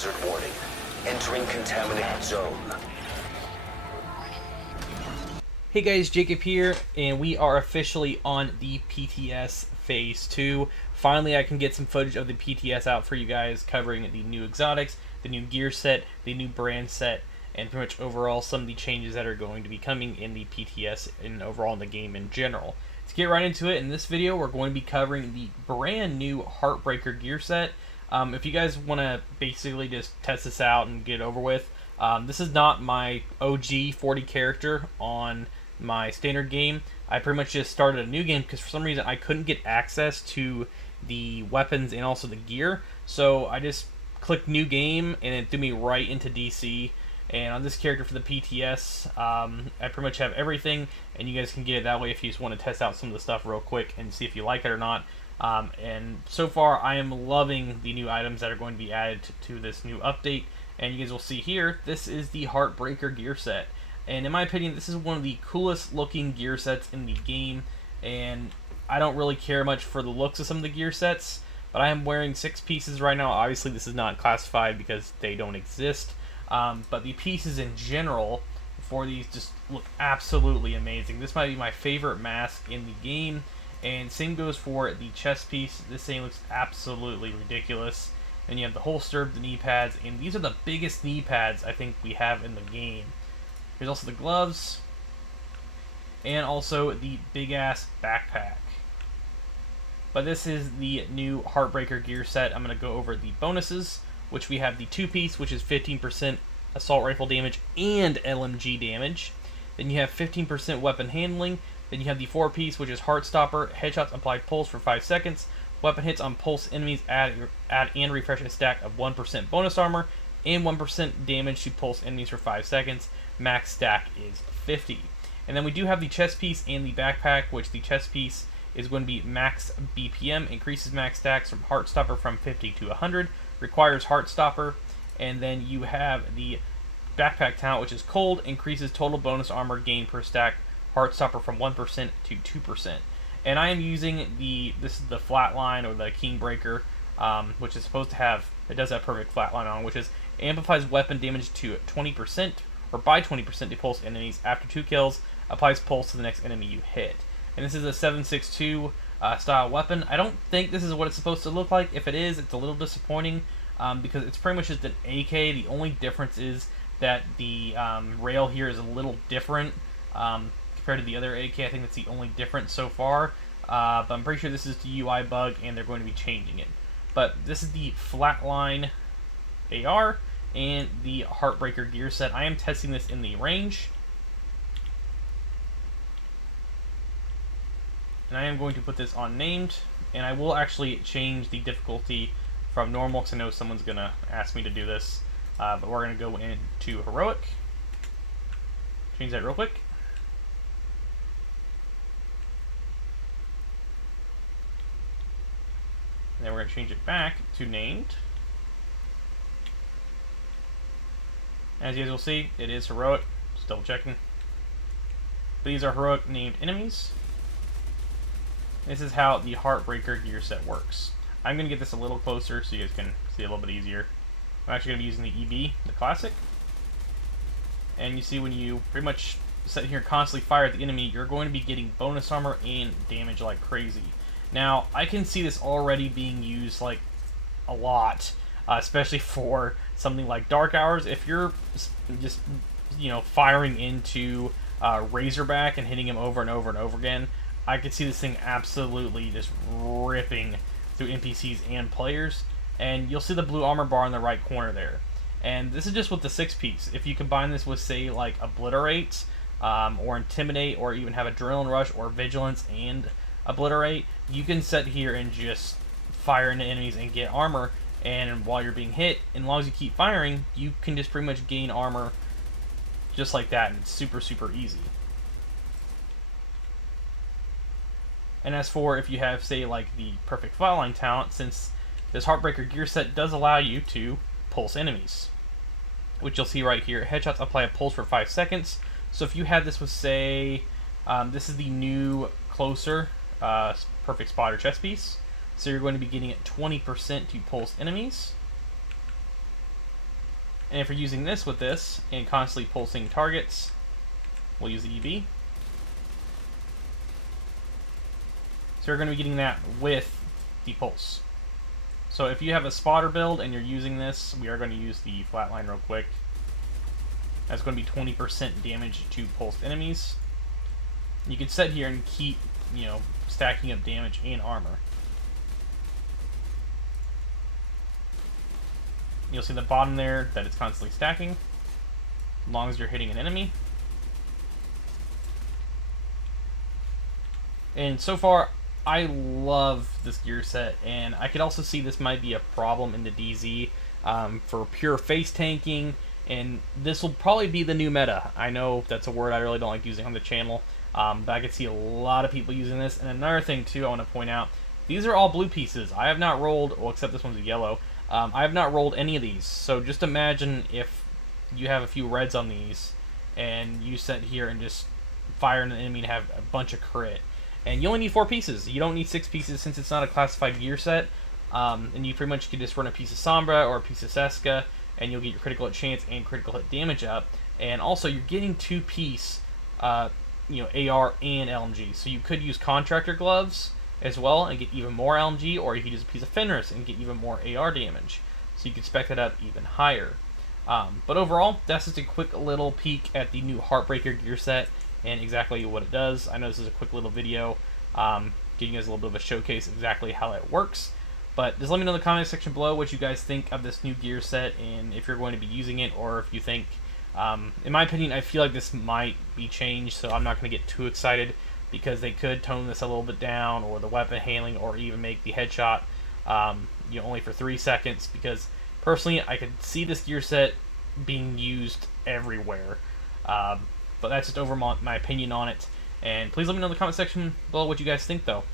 hazard warning. Entering contaminated zone. Hey guys, Jacob here, and we are officially on the PTS Phase 2. Finally, I can get some footage of the PTS out for you guys, covering the new exotics, the new gear set, the new brand set, and pretty much overall some of the changes that are going to be coming in the PTS and overall in the game in general. To get right into it, in this video, we're going to be covering the brand new Heartbreaker gear set. If you guys want to basically just test this out and get it over with, this is not my OG 40 character on my standard game. I pretty much just started a new game because for some reason I couldn't get access to the weapons and also the gear. So I just clicked new game and it threw me right into DC. And on this character for the PTS, I pretty much have everything, and you guys can get it that way if you just want to test out some of the stuff real quick and see if you like it or not. And so far, I am loving the new items that are going to be added to this new update. And you guys will see here, this is the Heartbreaker gear set. And in my opinion, this is one of the coolest looking gear sets in the game. And I don't really care much for the looks of some of the gear sets, but I am wearing 6 pieces right now. Obviously, this is not classified because they don't exist. But the pieces in general for these just look absolutely amazing. This might be my favorite mask in the game. And same goes for the chest piece. This thing looks absolutely ridiculous. And you have the holster, the knee pads, and these are the biggest knee pads I think we have in the game. Here's also the gloves, and also the big-ass backpack. But this is the new Heartbreaker gear set. I'm going to go over the bonuses, which we have the 2-piece, which is 15% assault rifle damage and LMG damage. Then you have 15% weapon handling. Then you have the 4-piece, which is Heartstopper. Headshots apply pulse for 5 seconds. Weapon hits on pulse enemies add and refresh a stack of 1% bonus armor and 1% damage to pulse enemies for 5 seconds. Max stack is 50. And then we do have the chest piece and the backpack, which the chest piece is going to be max BPM, increases max stacks from Heartstopper from 50 to 100, requires Heartstopper. And then you have the backpack talent, which is cold, increases total bonus armor gain per stack, Heartstopper from 1% to 2%. And I am using this is the flatline or the Kingbreaker, which is supposed to have, it does have perfect flatline on, which is amplifies weapon damage to 20% or by 20% to pulse enemies after 2 kills, applies pulse to the next enemy you hit. And this is a 7.62 style weapon. I don't think this is what it's supposed to look like. If it is, it's a little disappointing because it's pretty much just an AK. The only difference is that the rail here is a little different compared to the other AK. I think that's the only difference so far. But I'm pretty sure this is the UI bug and they're going to be changing it. But this is the Flatline AR and the Heartbreaker gear set. I am testing this in the range. And I am going to put this on named. And I will actually change the difficulty from normal because I know someone's going to ask me to do this. But we're going to go into heroic. Change that real quick. And then we're going to change it back to named. As you guys will see, it is heroic. Just double checking. These are heroic named enemies. This is how the Heartbreaker gear set works. I'm going to get this a little closer so you guys can see a little bit easier. I'm actually going to be using the EB, the classic. And you see when you pretty much sit here and constantly fire at the enemy, you're going to be getting bonus armor and damage like crazy. Now, I can see this already being used like a lot, especially for something like Dark Hours. If you're just, firing into Razorback and hitting him over and over and over again, I could see this thing absolutely just ripping through NPCs and players. And you'll see the blue armor bar in the right corner there. And this is just with the 6-piece. If you combine this with, say, like Obliterate, or Intimidate, or even have Adrenaline Rush or Vigilance and Obliterate, you can sit here and just fire into enemies and get armor. And while you're being hit, as long as you keep firing, you can just pretty much gain armor just like that. And it's super, super easy. And as for if you have, say, like the perfect flatline talent, since this Heartbreaker gear set does allow you to pulse enemies, which you'll see right here. Headshots apply a pulse for 5 seconds. So if you had this with, say, this is the new closer perfect spotter chest piece. So you're going to be getting 20% to pulse enemies. And if you're using this with this and constantly pulsing targets, we'll use the EB. So you're going to be getting that with the pulse. So if you have a spotter build and you're using this, we are going to use the flatline real quick. That's going to be 20% damage to pulsed enemies. You can sit here and keep, stacking up damage and armor. You'll see the bottom there that it's constantly stacking, as long as you're hitting an enemy. And so far, I love this gear set, and I could also see this might be a problem in the DZ for pure face tanking, and this will probably be the new meta. I know that's a word I really don't like using on the channel, but I could see a lot of people using this. And another thing too I want to point out, these are all blue pieces. I have not rolled, well, except this one's a yellow. I have not rolled any of these, so just imagine if you have a few reds on these, and you sit here and just fire an enemy and have a bunch of crit. And you only need 4 pieces. You don't need 6 pieces since it's not a classified gear set. And you pretty much can just run a piece of Sombra or a piece of Seska, and you'll get your critical hit chance and critical hit damage up. And also, you're getting 2-piece, AR and LMG. So you could use Contractor Gloves as well and get even more LMG, or you could use a piece of Fenris and get even more AR damage. So you can spec that up even higher. But overall, that's just a quick little peek at the new Heartbreaker gear set and exactly what it does. I know this is a quick little video, giving you guys a little bit of a showcase exactly how it works. But just let me know in the comment section below what you guys think of this new gear set, and if you're going to be using it, or if you think, in my opinion, I feel like this might be changed, so I'm not going to get too excited, because they could tone this a little bit down, or the weapon handling, or even make the headshot only for 3 seconds, because personally I could see this gear set being used everywhere. But that's just over my opinion on it. And please let me know in the comment section below what you guys think, though.